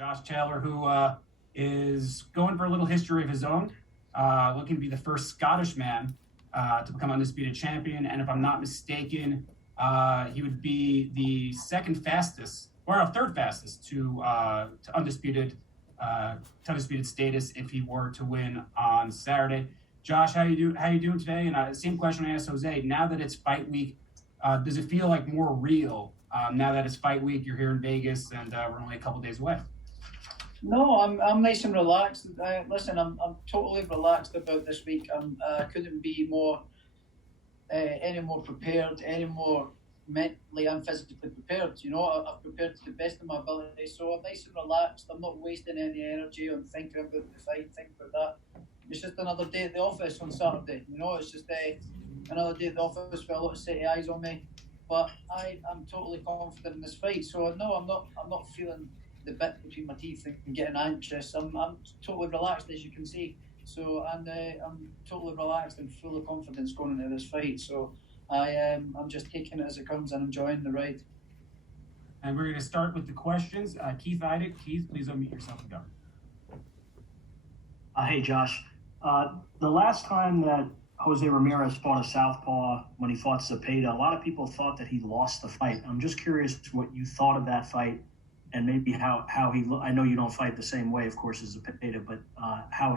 Josh Taylor, who is going for a little history of his own, looking to be the first Scottish man to become undisputed champion. And if I'm not mistaken, he would be the third fastest to undisputed status if he were to win on Saturday. Josh, how you doing today? And same question I asked Jose. Now that it's fight week, does it feel like more real now that it's fight week? You're here in Vegas, and we're only a couple days away. No, I'm nice and relaxed. Listen, I'm totally relaxed about this week. I couldn't be any more prepared, any more mentally and physically prepared. You know, I've prepared to the best of my ability, so I'm nice and relaxed. I'm not wasting any energy on thinking about the fight, thinking about that. It's just another day at the office on Saturday. You know, it's just another day at the office with a lot of city eyes on me. But I'm totally confident in this fight. So no, I'm not feeling the bit between my teeth and getting anxious. I'm totally relaxed, as you can see. So I'm totally relaxed and full of confidence going into this fight. So I'm just taking it as it comes and enjoying the ride. And we're going to start with the questions. Keith Idek. Keith, please unmute yourself and go. Hey, Josh. The last time that Jose Ramirez fought a southpaw when he fought Zepeda, a lot of people thought that he lost the fight. I'm just curious what you thought of that fight, and maybe how he. I know you don't fight the same way, of course, as Zepeda, but how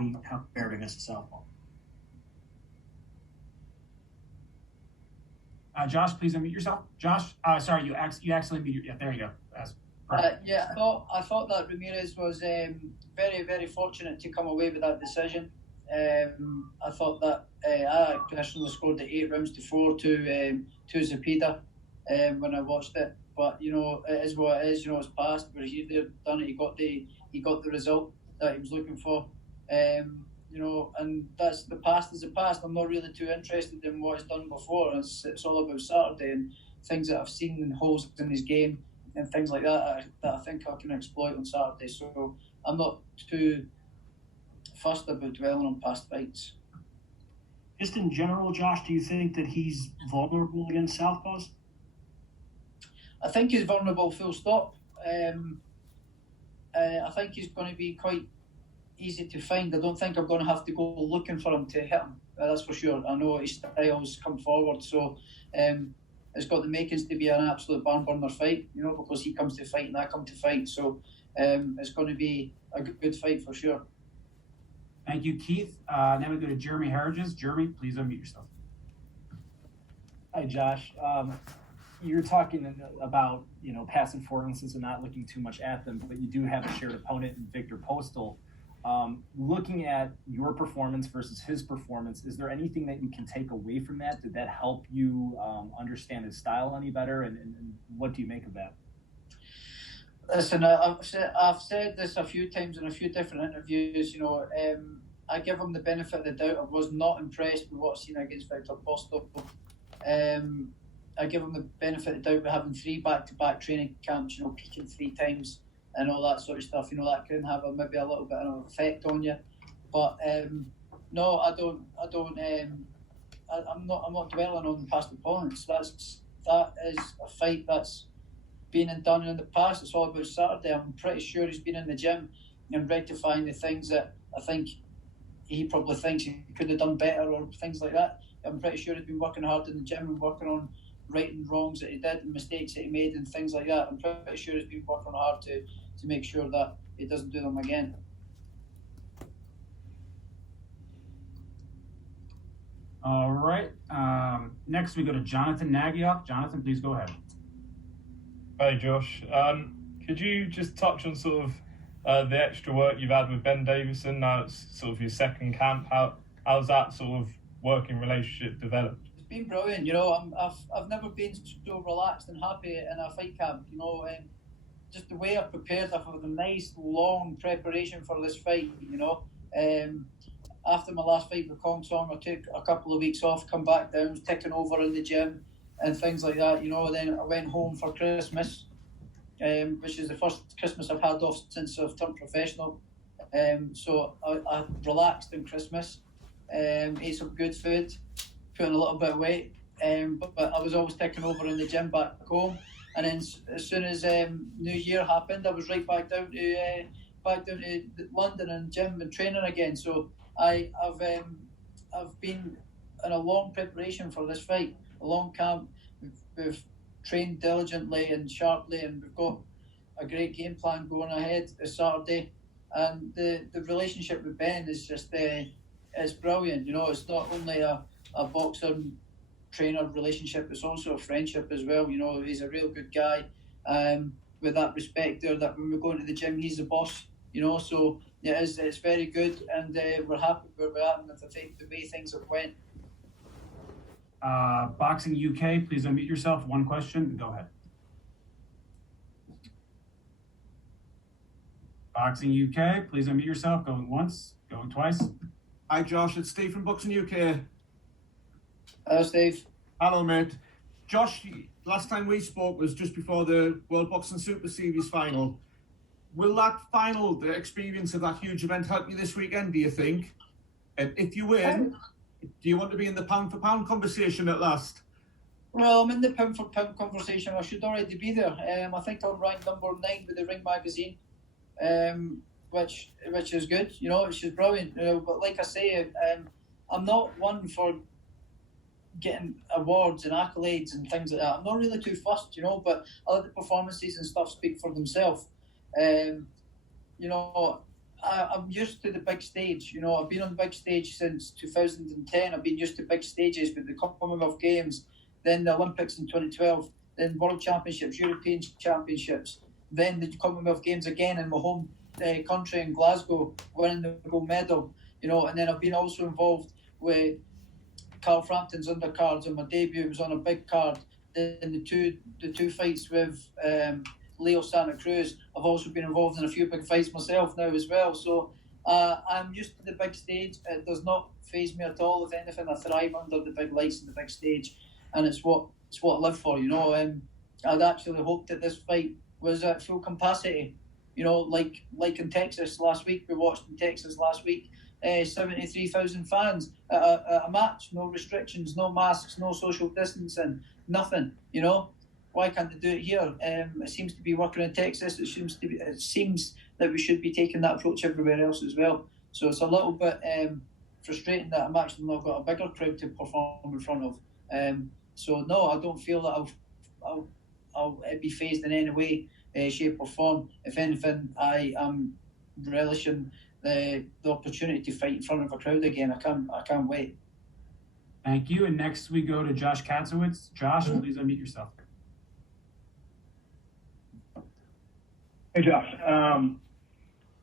fared against the southpaw. Josh, please unmute yourself. Josh, sorry, you accidentally muted. Yeah, there you go. Yeah, I thought that Ramirez was very, very fortunate to come away with that decision. I thought that I personally scored the 8-4 to Zepeda when I watched it. But you know, it is what it is. You know, it's past. But he's there, done it. He got the result that he was looking for. You know, and that's the past is the past. I'm not really too interested in what he's done before. It's all about Saturday and things that I've seen and holes in his game and things like that I think I can exploit on Saturday. So I'm not too fussed about dwelling on past fights. Just in general, Josh, do you think that he's vulnerable against southpaws? I think he's vulnerable, full stop. I think he's going to be quite easy to find. I don't think I'm going to have to go looking for him to hit him. That's for sure. I know his styles come forward, so it's got the makings to be an absolute barn burner fight, you know, because he comes to fight and I come to fight. So it's going to be a good fight for sure. Thank you, Keith. Now we go to Jeremy Harridges. Jeremy, please unmute yourself. Hi, Josh. You're talking about, you know, past performances and not looking too much at them, but you do have a shared opponent in Victor Postal. Looking at your performance versus his performance, is there anything that you can take away from that? Did that help you understand his style any better? And what do you make of that? Listen, I've said this a few times in a few different interviews. You know, I give him the benefit of the doubt. I was not impressed with what I've seen against Victor Postal. I give him the benefit of the doubt with having 3 back-to-back training camps, you know, peaking 3 times and all that sort of stuff. You know, that can have maybe a little bit of an effect on you. But no, I'm not dwelling on past opponents. That is a fight that's been and done in the past. It's all about Saturday. I'm pretty sure he's been in the gym and rectifying the things that I think he probably thinks he could have done better or things like that. I'm pretty sure he's been working hard in the gym and working on righting wrongs that he did and mistakes that he made and things like that. I'm pretty sure he's been working hard to make sure that he doesn't do them again. All right. Next we go to Jonathan Nagyok. Jonathan, please go ahead. Hey, Josh. Could you just touch on sort of the extra work you've had with Ben Davidson? Now it's sort of your second camp. How's that sort of working relationship developed? It's been brilliant. You know, I've never been so relaxed and happy in a fight camp. You know, just the way I've prepared, I've had a nice long preparation for this fight. You know, after my last fight with Kong Song, I took a couple of weeks off, come back down, was ticking over in the gym and things like that. You know, then I went home for Christmas, which is the first Christmas I've had off since I've turned professional. So I relaxed in Christmas, ate some good food, put on a little bit of weight, but I was always taking over in the gym back home. and then as soon as New Year happened, I was right back down to London and gym and training again. So I've been in a long preparation for this fight, a long camp. We've trained diligently and sharply, and we've got a great game plan going ahead this Saturday. And the relationship with Ben is just it's brilliant. You know, it's not only a boxer trainer relationship, it's also a friendship as well. You know, he's a real good guy, with that respect there, that when we go into the gym, he's the boss. You know, so yeah, it's very good, and we're happy where we're at with the way things have went. Boxing UK, please unmute yourself. One question, go ahead. Boxing UK, please unmute yourself. Going once, going twice. Hi Josh, it's Steve from Boxing UK. Hello, Steve. Hello mate. Josh, last time we spoke was just before the World Boxing Super Series final. Will that final, the experience of that huge event, help you this weekend, do you think? And if you win, do you want to be in the pound for pound conversation at last? Well, I'm in the pound for pound conversation. I should already be there. I think I'm ranked number 9 with the Ring magazine, which is good. You know, which is brilliant. But like I say, I'm not one for getting awards and accolades and things like that. I'm not really too fussed, you know. But I let the performances and stuff speak for themselves. You know, I'm used to the big stage. You know, I've been on the big stage since 2010. I've been used to big stages with the Commonwealth Games, then the Olympics in 2012, then World Championships, European Championships, then the Commonwealth Games again in my home country in Glasgow, winning the gold medal. You know, and then I've been also involved with Carl Frampton's undercards, and my debut was on a big card. Then the two fights with Leo Santa Cruz. I've also been involved in a few big fights myself now as well. So I'm used to the big stage. It does not faze me at all. If anything, I thrive under the big lights and the big stage, and it's what I live for. You know, I'd actually hoped that this fight was at full capacity. You know, like in Texas last week. We watched in Texas last week. 73,000 fans at a match. No restrictions, no masks, no social distancing, nothing. You know. Why can't they do it here? It seems to be working in Texas. It seems that we should be taking that approach everywhere else as well. So it's a little bit frustrating that I'm actually not got a bigger crowd to perform in front of. So no, I don't feel that I'll be phased in any way, shape or form. If anything, I am relishing the opportunity to fight in front of a crowd again. I can't wait. Thank you. And next we go to Josh Katzowitz. Josh, please unmute yourself. Hey Josh,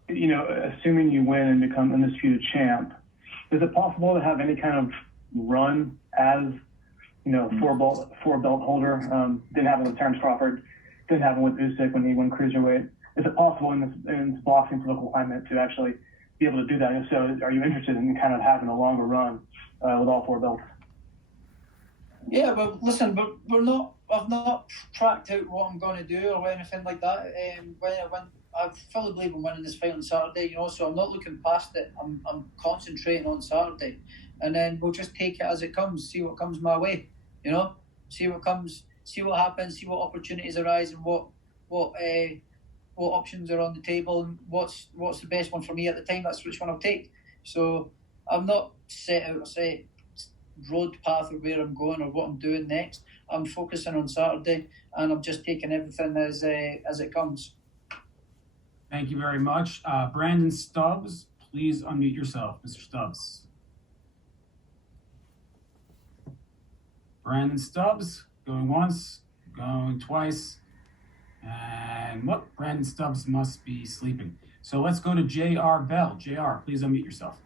you know, assuming you win and become undisputed champ, is it possible to have any kind of run as, you know, four belt holder? Didn't happen with Terrence Crawford, didn't happen with Usyk when he won cruiserweight. Is it possible in this boxing political climate to actually be able to do that? And if so, are you interested in kind of having a longer run with all 4 belts? Yeah, well, listen, I've not tracked out what I'm going to do or anything like that. When I fully believe I'm winning this fight on Saturday, you know, so I'm not looking past it. I'm concentrating on Saturday, and then we'll just take it as it comes, see what comes my way, you know, see what comes, see what happens, see what opportunities arise, and what options are on the table, and what's the best one for me at the time. That's which one I'll take. So I'm not set out a road path of where I'm going or what I'm doing next. I'm focusing on Saturday, and I'm just taking everything as it comes. Thank you very much. Brandon Stubbs, please unmute yourself, Mr. Stubbs. Brandon Stubbs, going once, going twice, and what? Brandon Stubbs must be sleeping. So let's go to J.R. Bell. J.R., please unmute yourself.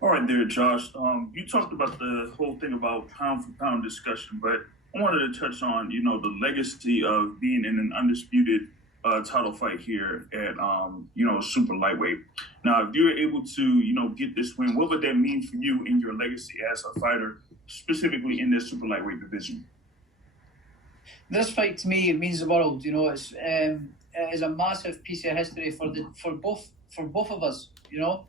All right there, Josh. You talked about the whole thing about pound for pound discussion, but I wanted to touch on, you know, the legacy of being in an undisputed title fight here at, you know, super lightweight. Now, if you're able to, you know, get this win, what would that mean for you in your legacy as a fighter, specifically in this super lightweight division? This fight to me, it means the world. You know, it is a massive piece of history for both of us. You know.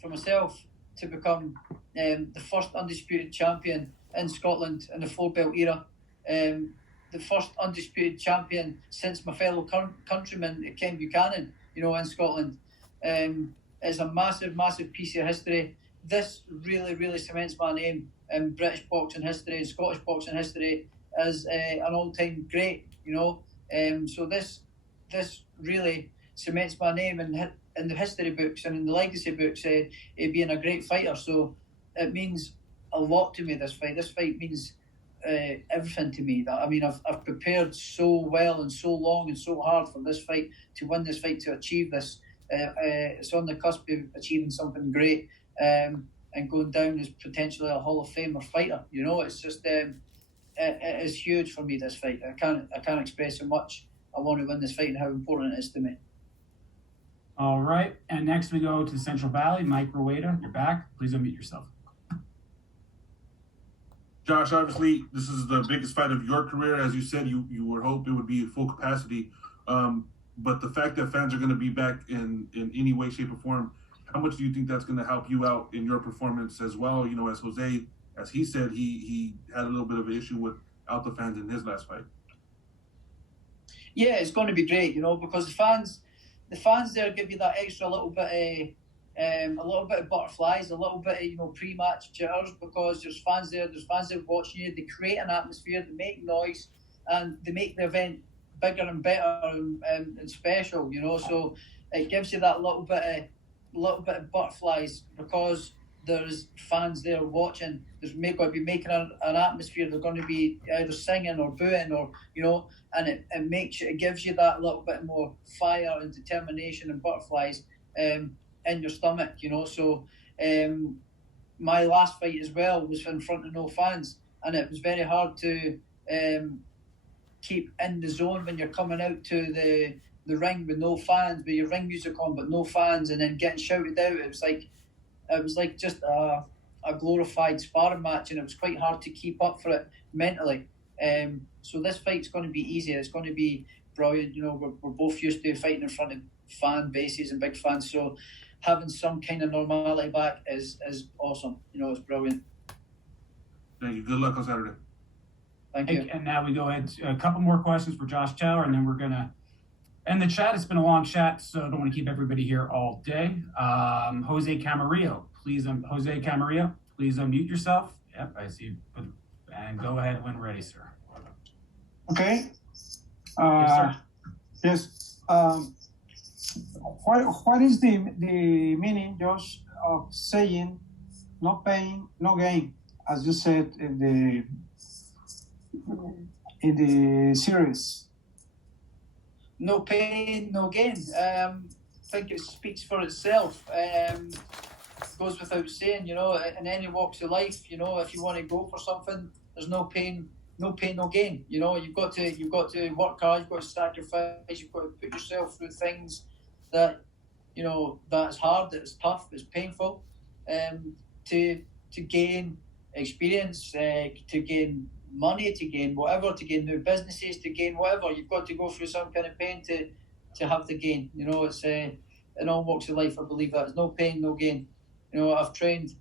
For myself to become the first undisputed champion in Scotland in the 4 belt era, the first undisputed champion since my fellow countryman Ken Buchanan, in Scotland. It's a massive, massive piece of history. This really, really cements my name in British boxing history and Scottish boxing history as an all-time great. So this really cements my name in the history books and in the legacy books, being a great fighter. So it means a lot to me. This fight means everything to me. I've prepared so well and so long and so hard for this fight, to win this fight, to achieve this. It's on the cusp of achieving something great, and going down as potentially a Hall of Famer fighter. It's just it is huge for me, this fight. I can't express how much I want to win this fight and how important it is to me. All right, and next we go to the Central Valley. Mike Rueda, you're back. Please unmute yourself. Josh, obviously, this is the biggest fight of your career. As you said, you would hope it would be at full capacity. But the fact that fans are going to be back in any way, shape, or form, how much do you think that's going to help you out in your performance as well? As Jose, as he said, he had a little bit of an issue without the fans in his last fight. Yeah, it's going to be great, because the fans there give you that extra little bit of butterflies, a little bit of pre-match jitters, because there's fans there watching you. They create an atmosphere, they make noise, and they make the event bigger and better and special. So it gives you that little bit of butterflies, because there's fans there watching. There's going to be making an atmosphere. They're going to be either singing or booing, or and it gives you that little bit more fire and determination and butterflies in your stomach. So my last fight as well was in front of no fans, and it was very hard to keep in the zone when you're coming out to the ring with no fans, with your ring music on but no fans, and then getting shouted out. It was like just a glorified sparring match, and it was quite hard to keep up for it mentally. So this fight's going to be easy. It's going to be brilliant. We're both used to fighting in front of fan bases and big fans, so having some kind of normality back is awesome. It's brilliant. Thank you. Good luck on Saturday. Thank you. And now we go ahead to a couple more questions for Josh Taylor, and then we're going to end the chat. It's been a long chat, so I don't want to keep everybody here all day. Jose Camarillo, please unmute yourself. Yep, I see you. And go ahead when ready, sir. Okay. Yes, sir. Yes. What is the meaning, Josh, of saying no pain, no gain, as you said in the series? No pain, no gain. I think it speaks for itself. Goes without saying, in any walks of life, if you want to go for something, there's no pain, no gain. You've got to work hard, you've got to sacrifice, you've got to put yourself through things that, that's hard, that's tough, it's painful, to gain experience, to gain money, to gain whatever, to gain new businesses, to gain whatever. You've got to go through some kind of pain to have the gain. It's in all walks of life, I believe that. It's no pain, no gain. I've trained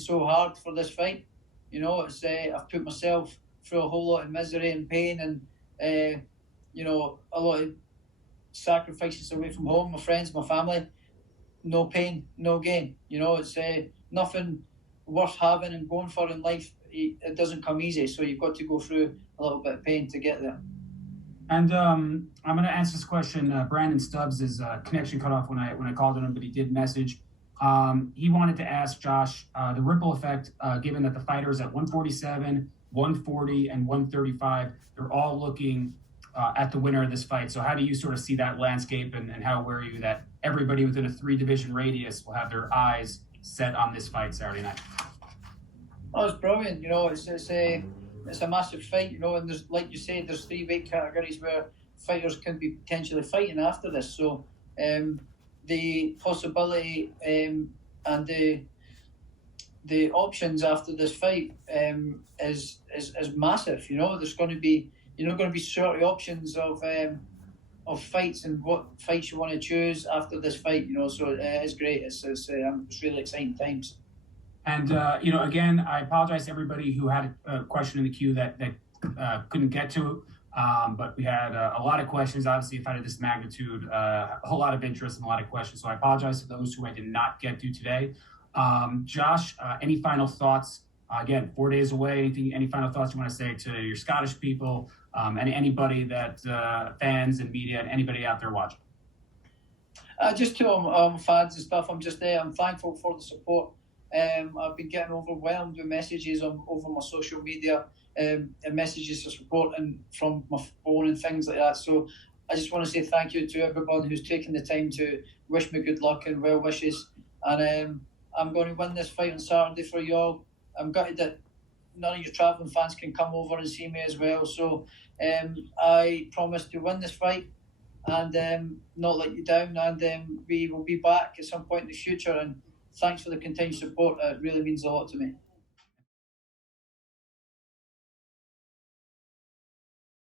so hard for this fight. I've put myself through a whole lot of misery and pain, and a lot of sacrifices away from home, my friends, my family. No pain, no gain. It's nothing worth having and going for in life. It doesn't come easy, so you've got to go through a little bit of pain to get there. And I'm going to answer this question. Brandon Stubbs' connection cut off when I called on him, but he did message. He wanted to ask Josh the ripple effect, given that the fighters at 147, 140, and 135, they're all looking at the winner of this fight. So how do you sort of see that landscape, and how aware are you that everybody within a 3-division radius will have their eyes set on this fight Saturday night? Oh, it's brilliant. It's a massive fight, and there's, like you said, there's 3 weight categories where fighters can be potentially fighting after this. So the possibility and the options after this fight is massive. There's going to be sort of options of fights and what fights you want to choose after this fight. So it is great. It's really exciting times. And, again, I apologize to everybody who had a question in the queue that couldn't get to. But we had a lot of questions. Obviously, if I had this magnitude, a whole lot of interest and a lot of questions. So I apologize to those who I did not get to today. Josh, any final thoughts? Again, 4 days away. Any final thoughts you want to say to your Scottish people and anybody that fans and media and anybody out there watching? Just to fans and stuff, I'm thankful for the support. I've been getting overwhelmed with messages over my social media and messages of support and from my phone and things like that. So I just want to say thank you to everyone who's taken the time to wish me good luck and well wishes. And I'm going to win this fight on Saturday for you all. I'm gutted that none of your travelling fans can come over and see me as well. So I promise to win this fight and not let you down. And we will be back at some point in the future. And thanks for the continued support. It really means a lot to me.